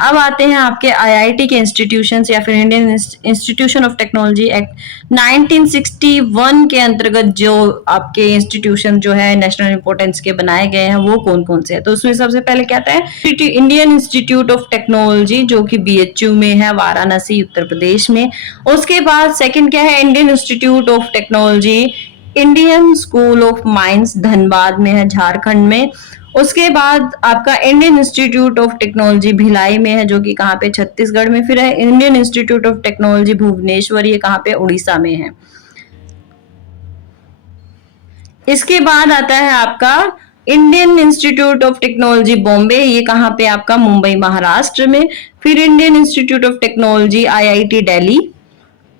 अब आते हैं आपके आईआईटी के इंस्टीट्यूशंस या फिर Indian institution of technology act 1961 के अंतर्गत जो आपके इंस्टीट्यूशन जो है नेशनल इंपॉर्टेंस के बनाए गए हैं वो कौन कौन से हैं। तो उसमें सबसे पहले क्या आता है, इंडियन इंस्टीट्यूट ऑफ टेक्नोलॉजी जो कि बीएचयू में है, वाराणसी उत्तर प्रदेश में। उसके बाद सेकंड क्या है, Indian Institute of technology Indian school of mines Dhanbad में है, झारखंड में। उसके बाद आपका Indian Institute of technology Bhilai में है, जो कि कहाँ पे, छत्तीसगढ़ में। फिर है Indian Institute of Technology Bhubaneswar, ये कहाँ पे, उड़ीसा में है। इसके बाद आता है आपका Indian Institute of technology Bombay, ये कहाँ पे आपका, मुंबई महाराष्ट्र में। फिर Indian Institute of technology IIT Delhi,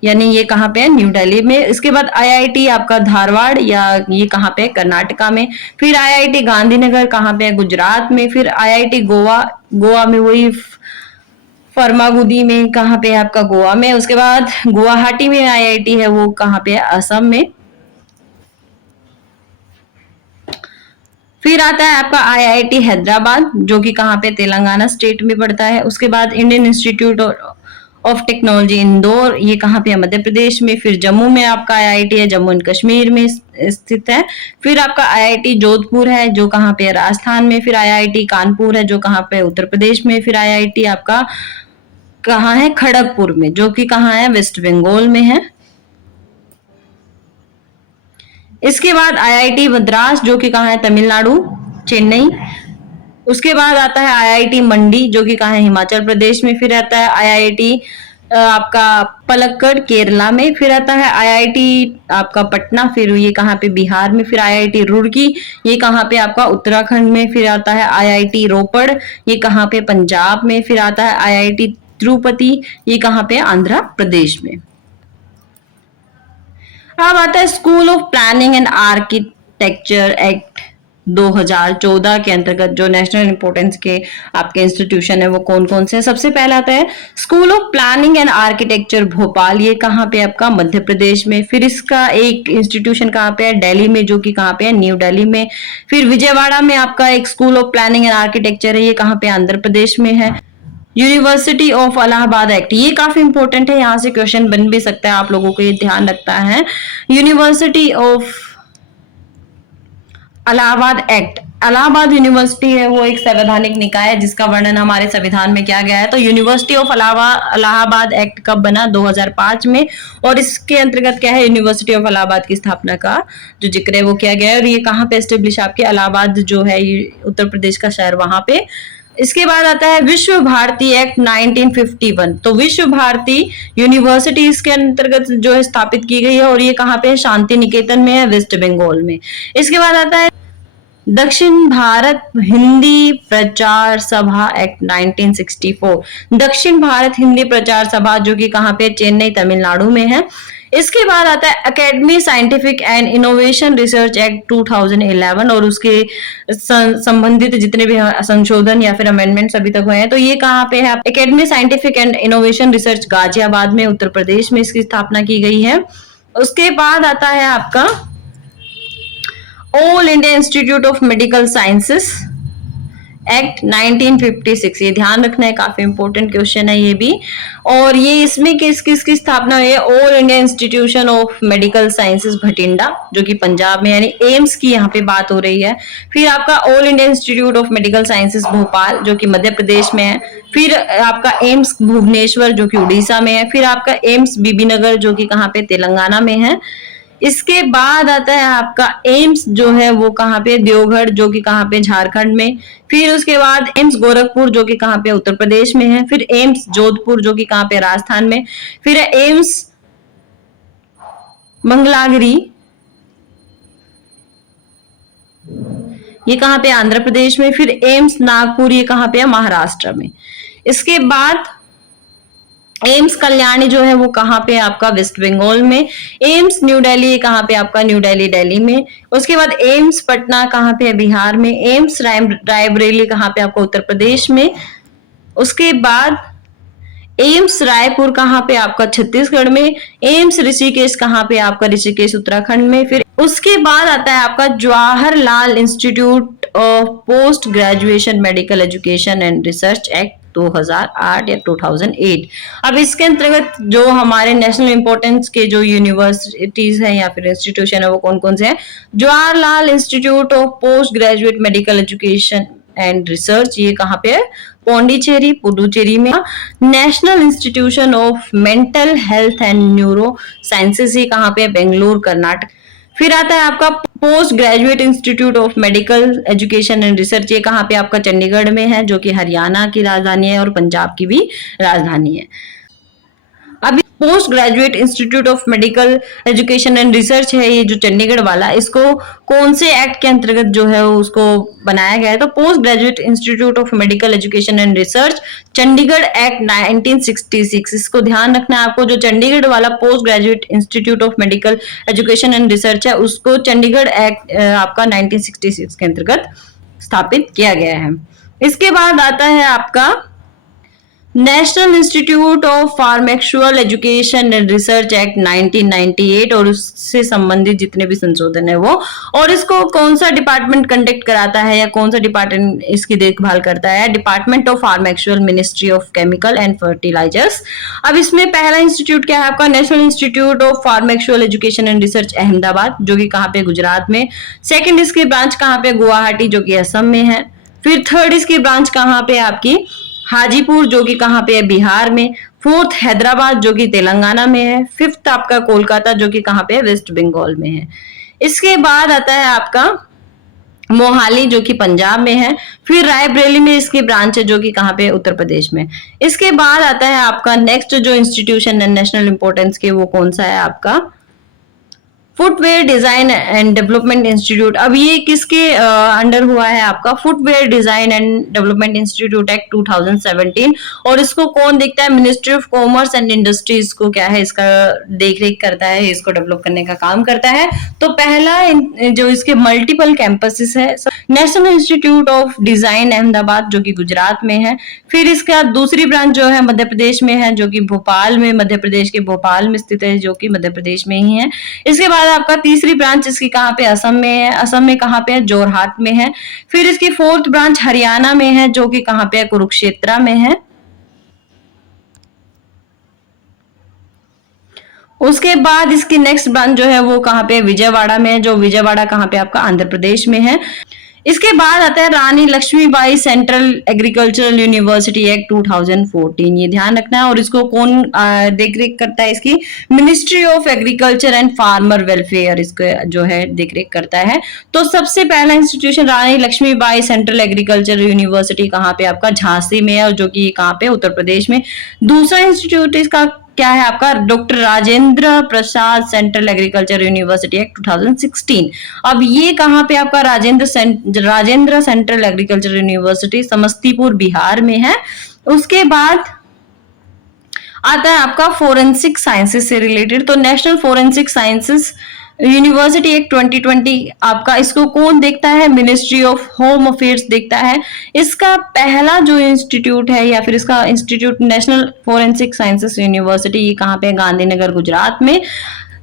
यानी ये कहाँ पे है, न्यू दिल्ली में। इसके बाद आईआईटी आपका धारवाड़, या ये कहाँ पे है, कर्नाटका में। फिर आईआईटी गांधीनगर कहाँ पे है, गुजरात में। फिर आईआईटी गोवा, गोवा में वही फर्मागुदी में, कहाँ पे है आपका, गोवा में। उसके बाद गुवाहाटी में आईआईटी है, वो कहाँ पे है, असम में। फिर आता है आपका आईआईटी हैदराबाद, जो कि कहाँ पे, तेलंगाना स्टेट में पड़ता है। उसके बाद Indian Institute of technology Indore, ये कहाँ पे है, मध्य प्रदेश में। फिर जम्मू में आपका आईआईटी है, जम्मू एंड कश्मीर में स्थित है। फिर आपका आईआईटी जोधपुर है, जो कहाँ पे है, राजस्थान में। फिर आईआईटी कानपुर है, जो कहाँ पे, उत्तर प्रदेश में। फिर आईआईटी आपका कहाँ है, खड़गपुर में, जो कि कहाँ है, वेस्ट बंगाल में है। इसके बाद आईआईटी मद्रास, जो कि कहाँ है, तमिलनाडु, चेन्नई। उसके बाद आता है आईआईटी मंडी, जो कि कहाँ है, हिमाचल प्रदेश में। फिर आता है आईआईटी आपका पलक्कड़, केरला में। फिर आता है आईआईटी आपका पटना, फिर ये कहाँ पे, बिहार में। फिर आईआईटी रुड़की, ये कहाँ पे आपका, उत्तराखंड में। फिर आता है आईआईटी रोपड़, ये कहाँ पे, पंजाब में। फिर आता है आईआईटी तिरुपति, ये कहाँ पे, आंध्र प्रदेश में। अब आता है school of planning and architecture act 2014 के अंतर्गत जो नेशनल इंपॉर्टेंस के आपके इंस्टीट्यूशन है वो कौन कौन से हैं। सबसे पहला आता है school of planning and architecture Bhopal, ये कहाँ पे आपका, मध्य प्रदेश में। फिर इसका एक इंस्टीट्यूशन कहाँ पे है, दिल्ली में, जो कि कहाँ पे है, न्यू दिल्ली में। फिर विजयवाड़ा में आपका एक school of planning and architecture है, ये कहाँ पे, आंध्र प्रदेश में है। यूनिवर्सिटी ऑफ इलाहाबाद एक्ट, ये काफी इंपॉर्टेंट है, यहाँ से क्वेश्चन बन भी सकता है, आप लोगों को ये ध्यान रखता है। University of Allahabad act, Allahabad university है वो एक संवैधानिक निकाय है जिसका वर्णन हमारे संविधान में किया गया है। तो यूनिवर्सिटी ऑफ इलाहाबाद एक्ट कब बना, 2005 में। और इसके अंतर्गत क्या है, यूनिवर्सिटी ऑफ इलाहाबाद की स्थापना का जो जिक्र है वो किया गया है। और ये कहाँ पे एस्टेब्लिश, आपके इलाहाबाद जो है उत्तर प्रदेश का शहर, वहां पे। इसके बाद आता है विश्व भारती एक्ट 1951, तो विश्व भारती यूनिवर्सिटी इसके अंतर्गत जो है स्थापित की गई है, और ये कहाँ पे है, शांति निकेतन में है, वेस्ट बंगाल में। इसके बाद आता है दक्षिण भारत हिंदी प्रचार सभा एक्ट 1964, दक्षिण भारत हिंदी प्रचार सभा, जो कि कहाँ पे, चेन्नई, तमिलनाडु में है। इसके बाद आता है academy scientific and innovation research act 2011, और उसके संबंधित जितने भी संशोधन या फिर अमेंडमेंट्स अभी तक हुए हैं, तो ये कहाँ पे है, academy scientific and innovation research Ghaziabad में, उत्तर प्रदेश में इसकी स्थापना की गई है। उसके बाद आता है आपका all India institute of medical sciences act 1956, ये ध्यान रखना है, काफी इंपॉर्टेंट क्वेश्चन है ये भी। और ये इसमें किसकी स्थापना हुई है, all India institution of medical sciences Bathinda, जो कि पंजाब में, यानी एम्स की यहाँ पे बात हो रही है। फिर आपका all India institute of medical sciences Bhopal, जो कि मध्य प्रदेश में है। फिर आपका एम्स भुवनेश्वर, जो कि उड़ीसा में है। फिर आपका एम्स बीबीनगर, जो कि कहाँ पे, तेलंगाना में है। इसके बाद आता है आपका एम्स जो है वो कहाँ पे, देवघर, जो कि कहाँ पे, झारखंड में। फिर उसके बाद एम्स गोरखपुर, जो कि कहाँ पे, उत्तर प्रदेश में है। फिर एम्स जोधपुर, जो कि कहाँ पे, राजस्थान में। फिर एम्स मंगलागिरी, ये कहाँ पे, आंध्र प्रदेश में। फिर एम्स नागपुर, ये कहाँ पे है, महाराष्ट्र में। इसके बाद एम्स कल्याणी जो है वो कहाँ पे आपका, वेस्ट बंगाल में। एम्स न्यू दिल्ली कहाँ पे आपका, न्यू दिल्ली, दिल्ली में। उसके बाद एम्स पटना कहाँ पे है, बिहार में। एम्स रायबरेली कहाँ पे आपका, उत्तर प्रदेश में। उसके बाद एम्स रायपुर कहाँ पे आपका, छत्तीसगढ़ में। एम्स ऋषिकेश कहाँ पे आपका, ऋषिकेश, उत्तराखंड में। फिर उसके बाद आता है आपका Jawaharlal institute of post graduation medical education and research act 2008 या 2008। अब इसके अंतर्गत जो हमारे नेशनल इंपॉर्टेंस के जो यूनिवर्सिटीज हैं या फिर इंस्टीट्यूशन है वो कौन कौन से हैं? Jawaharlal institute of post graduate medical education and research, ये कहाँ पे है? पौंडीचेरी, पुडुचेरी में। National institution of mental health and neuro sciences, ये कहाँ पे है? बेंगलुरु, कर्नाटक। फिर आता है आपका post graduate institute of medical education and research, ये कहाँ पे आपका? चंडीगढ़ में है, जो कि हरियाणा की राजधानी है और पंजाब की भी राजधानी है। अब post graduate institute of medical education and research है ये जो चंडीगढ़ वाला, इसको कौन से एक्ट के अंतर्गत जो है उसको बनाया गया है? तो post graduate institute of medical education and research Chandigarh act 1966, इसको ध्यान रखना है आपको। जो चंडीगढ़ वाला post graduate institute of medical education and research है उसको चंडीगढ़ एक्ट आपका 1966 के अंतर्गत स्थापित किया गया है। इसके बाद आता है आपका national institute of pharmaceutical education and research act 1998 और उससे संबंधित जितने भी संशोधन है वो, और इसको कौन सा डिपार्टमेंट कंडक्ट कराता है या कौन सा डिपार्टमेंट इसकी देखभाल करता है? Department of pharmaceutical, ministry of chemical and fertilisers. अब इसमें पहला इंस्टीट्यूट क्या है आपका? National institute of pharmaceutical education and research Ahmedabad, जो कि कहाँ पे? गुजरात में। सेकेंड इसकी ब्रांच कहाँ पे? गुवाहाटी, जो कि असम में है। फिर थर्ड इसकी ब्रांच कहाँ पे? आपकी हाजीपुर, जो कि कहाँ पे है? बिहार में। फोर्थ हैदराबाद, जो कि तेलंगाना में है। फिफ्थ आपका कोलकाता, जो कि कहाँ पे है? वेस्ट बंगाल में है। इसके बाद आता है आपका मोहाली, जो कि पंजाब में है। फिर रायबरेली में इसकी ब्रांच है, जो कि कहाँ पे? उत्तर प्रदेश में। इसके बाद आता है आपका नेक्स्ट जो इंस्टीट्यूशन है नेशनल इंपॉर्टेंस के, वो कौन सा है आपका? Footwear design and development institute. अब ये किसके अंडर हुआ है आपका? Footwear design and development institute act 2017, और इसको कौन देखता है? Ministry of commerce and industries को क्या है इसका देखरेख करता है, इसको डेवलप करने का काम करता है। तो पहला जो इसके मल्टीपल कैंपसेस है, national institute of design Ahmedabad, जो कि गुजरात में है। फिर इसका दूसरी ब्रांच जो है मध्य प्रदेश में है, जो कि भोपाल में, मध्य प्रदेश के भोपाल में स्थित है, जो कि मध्य प्रदेश में ही है। इसके बाद आपका तीसरी ब्रांच इसकी कहाँ पे? असम में है। असम में कहाँ पे है? जोरहाट में है। फिर इसकी फोर्थ ब्रांच हरियाणा में है, जो कि कहाँ पे है? कुरुक्षेत्र में है। उसके बाद इसकी नेक्स्ट ब्रांच जो है वो कहाँ पे? विजयवाड़ा में है, जो विजयवाड़ा कहाँ पे आपका? आंध्र प्रदेश में है। इसके बाद आता है Rani Lakshmibai central agricultural university act 2014, ये ध्यान रखना है। और इसको कौन देखरेख करता है? इसकी ministry of agriculture and farmer welfare इसको जो है देखरेख करता है। तो सबसे पहला इंस्टीट्यूशन रानी लक्ष्मीबाई सेंट्रल एग्रीकल्चर यूनिवर्सिटी कहाँ पे आपका? झांसी में है, जो कि कहाँ पे? उत्तर प्रदेश में। दूसरा इंस्टीट्यूट इसका क्या है आपका? Doctor Rajendra Prasad central agriculture university act 2016। अब ये कहाँ पे आपका? Rajendra central agriculture university Samastipur, Bihar में है। उसके बाद आता है आपका फोरेंसिक साइंसेस से रिलेटेड, तो national forensic sciences university act 2020 आपका, इसको कौन देखता है? मिनिस्ट्री ऑफ होम अफेयर्स देखता है। इसका पहला जो इंस्टीट्यूट है या फिर इसका institute national forensic sciences university, ये कहाँ पे? गांधीनगर, गुजरात में।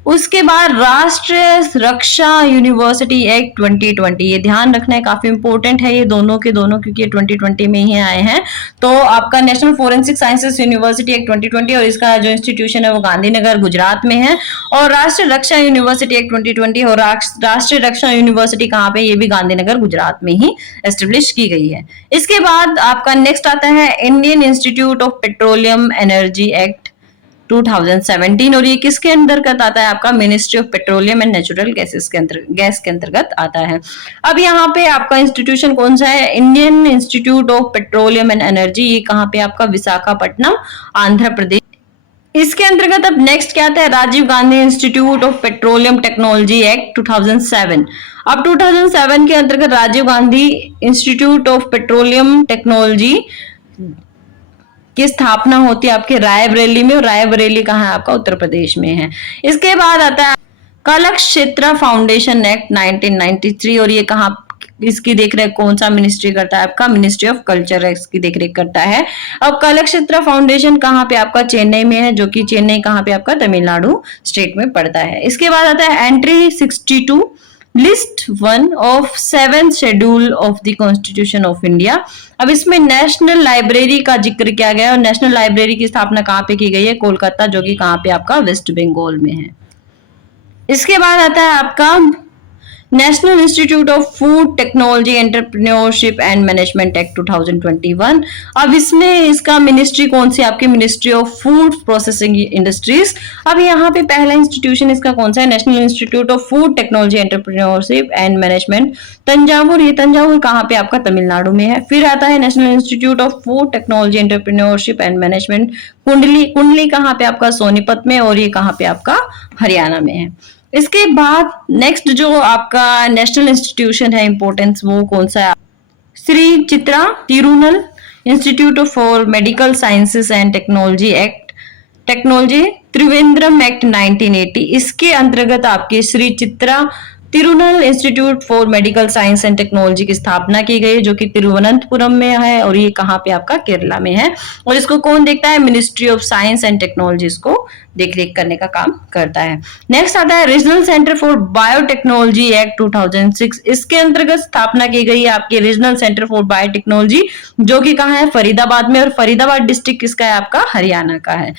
उसके बाद राष्ट्रीय रक्षा यूनिवर्सिटी एक्ट 2020, ये ध्यान रखना है, काफी इंपॉर्टेंट है ये दोनों के दोनों, क्योंकि ये 2020 में ही आए हैं। तो आपका national forensic sciences university act 2020 और इसका जो इंस्टीट्यूशन है वो गांधीनगर, गुजरात में है। और राष्ट्रीय रक्षा यूनिवर्सिटी एक्ट 2020 और राष्ट्रीय रक्षा यूनिवर्सिटी कहाँ पे? ये भी गांधीनगर, गुजरात में ही एस्टेब्लिश की गई है। इसके बाद आपका नेक्स्ट आता है Indian Institute of petroleum energy act 2017, और ये किसके अंतर्गत आता है आपका? Ministry of petroleum and natural gases के अंतर्गत आता है। अब यहाँ पे आपका इंस्टीट्यूशन कौन सा है? Indian Institute of petroleum and energy, ये कहाँ पे आपका? विशाखापट्टनम, आंध्र प्रदेश। इसके अंतर्गत अब नेक्स्ट क्या आता है? Rajiv Gandhi Institute of Petroleum Technology Act 2007। अब 2007 के अंतर्गत Rajiv Gandhi Institute of Petroleum Technology की स्थापना होती है आपके रायबरेली में, और रायबरेली कहाँ है आपका? उत्तर प्रदेश में है। इसके बाद आता है कलक्षेत्र फाउंडेशन एक्ट 1993, और ये कहाँ? इसकी देखरेख कौन सा मिनिस्ट्री करता है आपका? मिनिस्ट्री ऑफ कल्चर इसकी देखरेख करता है। अब कलक्षेत्र फाउंडेशन कहाँ पे आपका? चेन्नई में है, जो कि चेन्नई कहाँ पे आपका? तमिलनाडु स्टेट में पड़ता है। इसके बाद आता है entry 62 list 1 of 7th schedule of the constitution of India. अब इसमें नेशनल लाइब्रेरी का जिक्र किया गया है और नेशनल लाइब्रेरी की स्थापना कहाँ पे की गई है? कोलकाता, जो कि कहाँ पे आपका वेस्ट बंगाल में है। इसके बाद आता है आपका national institute of food technology entrepreneurship and management act 2021। अब इसमें इसका मिनिस्ट्री कौन सी? आपकी ministry of food processing industries. अब यहाँ पे पहला इंस्टीट्यूशन इसका कौन सा है? National institute of food technology entrepreneurship and management, Thanjavur. ये तंजावुर कहाँ पे? आपका तमिलनाडु में है। फिर आता है national institute of food technology entrepreneurship and management, कुंडली। कुंडली कहाँ पे? आपका सोनीपत में, और ये कहाँ पे? आपका हरियाणा में है। इसके बाद नेक्स्ट जो आपका नेशनल इंस्टीट्यूशन है इम्पोर्टेंस, वो कौन सा है? Shri Chitra Tirunal institute for medical sciences and technology Trivandrum act 1980। इसके अंतर्गत आपके Shri Chitra Tirunal institute for medical science and technology की स्थापना की गई, जो कि तिरुवनंतपुरम में है, और ये कहाँ पे? आपका केरला में है। और इसको कौन देखता है? Ministry of science and technology इसको देख रेख करने का काम करता है। नेक्स्ट आता है regional centre for biotechnology act 2006। इसके अंतर्गत स्थापना की गई है आपके रीजनल सेंटर फॉर बायोटेक्नोलॉजी, जो कि कहाँ है? फरीदाबाद में, और फरीदाबाद डिस्ट्रिक्ट किसका है? आपका हरियाणा का है।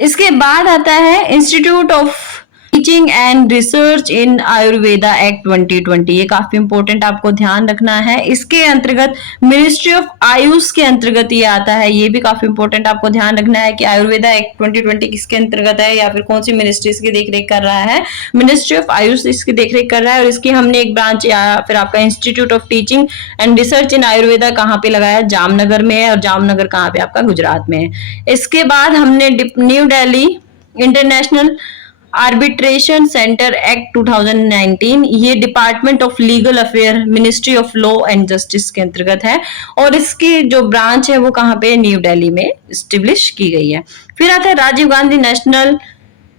इसके बाद आता है institute of teaching and research in Ayurveda act 2020। ये काफी इंपॉर्टेंट, आपको ध्यान रखना है। इसके अंतर्गत मिनिस्ट्री ऑफ आयुष के अंतर्गत ये आता है। ये भी काफी इंपॉर्टेंट, आपको ध्यान रखना है कि आयुर्वेदा एक्ट 2020 किसके अंतर्गत है, या फिर कौन सी मिनिस्ट्री इसकी देखरेख कर रहा है? मिनिस्ट्री ऑफ आयुष इसकी देखरेख कर रहा है। और इसकी हमने एक ब्रांच या फिर आपका institute of teaching and research इन आयुर्वेदा कहाँ पे लगाया? जामनगर में है, और जामनगर कहाँ पे? आपका गुजरात में है। इसके बाद हमने new Delhi international arbitration centre act 2019, ये department of legal affair ministry of law and justice के अंतर्गत है, और इसकी जो ब्रांच है वो कहाँ पे? न्यू दिल्ली में स्टेब्लिश की गई है। फिर आता है Rajiv Gandhi National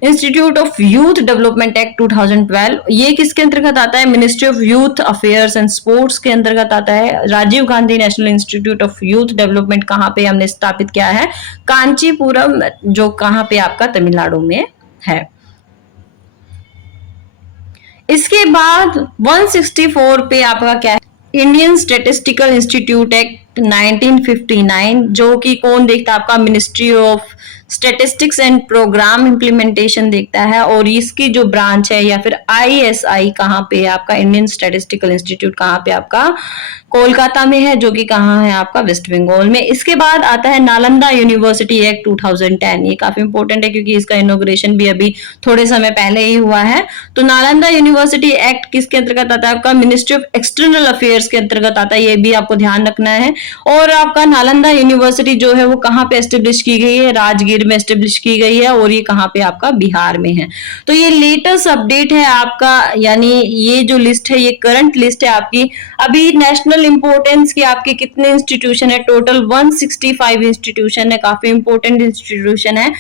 institute of Youth Development Act 2012। ये किसके अंतर्गत आता है? Ministry of Youth Affairs and Sports के अंतर्गत आता है। Rajiv Gandhi National institute of Youth Development कहाँ पे हमने स्थापित किया है? कांचीपुरम, जो कहाँ पे? आपका तमिलनाडु में है। इसके बाद 164 पे आपका क्या है? इंडियन स्टैटिस्टिकल इंस्टीट्यूट एक्ट 1959, जो कि कौन देखता है? आपका Ministry of Statistics and Programme Implementation देखता है, और इसकी जो ब्रांच है या फिर ISI कहाँ पे है? आपका इंडियन स्टैटिस्टिकल इंस्टीट्यूट कहाँ पे? आपका कोलकाता में है, जो कि कहाँ है? आपका वेस्ट बंगाल में। इसके बाद आता है नालंदा यूनिवर्सिटी एक्ट 2010। ये काफी इंपॉर्टेंट है क्योंकि इसका इनॉग्रेशन भी अभी थोड़े समय पहले ही हुआ है। तो नालंदा यूनिवर्सिटी एक्ट किसके अंतर्गत आता है? आपका मिनिस्ट्री ऑफ एक्सटर्नल अफेयर्स के अंतर्गत आता है। ये भी आपको ध्यान रखना है। और आपका नालंदा यूनिवर्सिटी जो है वो कहाँ पे एस्टेब्लिश की गई है? राजगीर में एस्टेब्लिश की गई है, और ये कहाँ पे? आपका बिहार में है। तो ये लेटेस्ट अपडेट है आपका, यानी ये जो लिस्ट है ये करंट लिस्ट है आपकी। अभी नेशनल इंपॉर्टेंस की आपके कितने इंस्टीट्यूशन है? टोटल 165 इंस्टीट्यूशन है, काफी इंपॉर्टेंट इंस्टीट्यूशन है।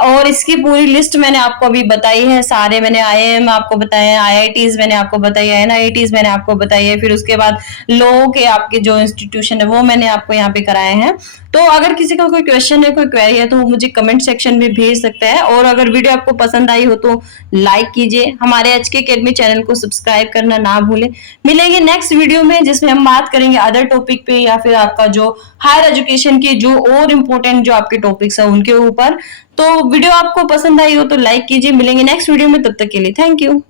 और इसकी पूरी लिस्ट मैंने आपको अभी बताई है। सारे मैंने IIM आपको बताए हैं, IITs मैंने आपको बताई है, NITs मैंने आपको बताई है। फिर उसके बाद लॉ के आपके जो इंस्टीट्यूशन है वो मैंने आपको यहाँ पे कराए हैं। तो अगर किसी का कोई क्वेश्चन है, कोई क्वेरी है, तो वो मुझे कमेंट सेक्शन में भेज सकता है। और अगर वीडियो आपको पसंद आई हो तो लाइक कीजिए, हमारे HK Academy चैनल को सब्सक्राइब करना ना भूलें। मिलेंगे नेक्स्ट वीडियो में, जिसमें हम बात करेंगे अदर टॉपिक पे, या फिर आपका जो हायर एजुकेशन के जो और इम्पोर्टेंट जो आपके टॉपिक्स है उनके ऊपर। तो वीडियो आपको पसंद आई हो तो लाइक कीजिए। मिलेंगे नेक्स्ट वीडियो में, तब तक के लिए थैंक यू।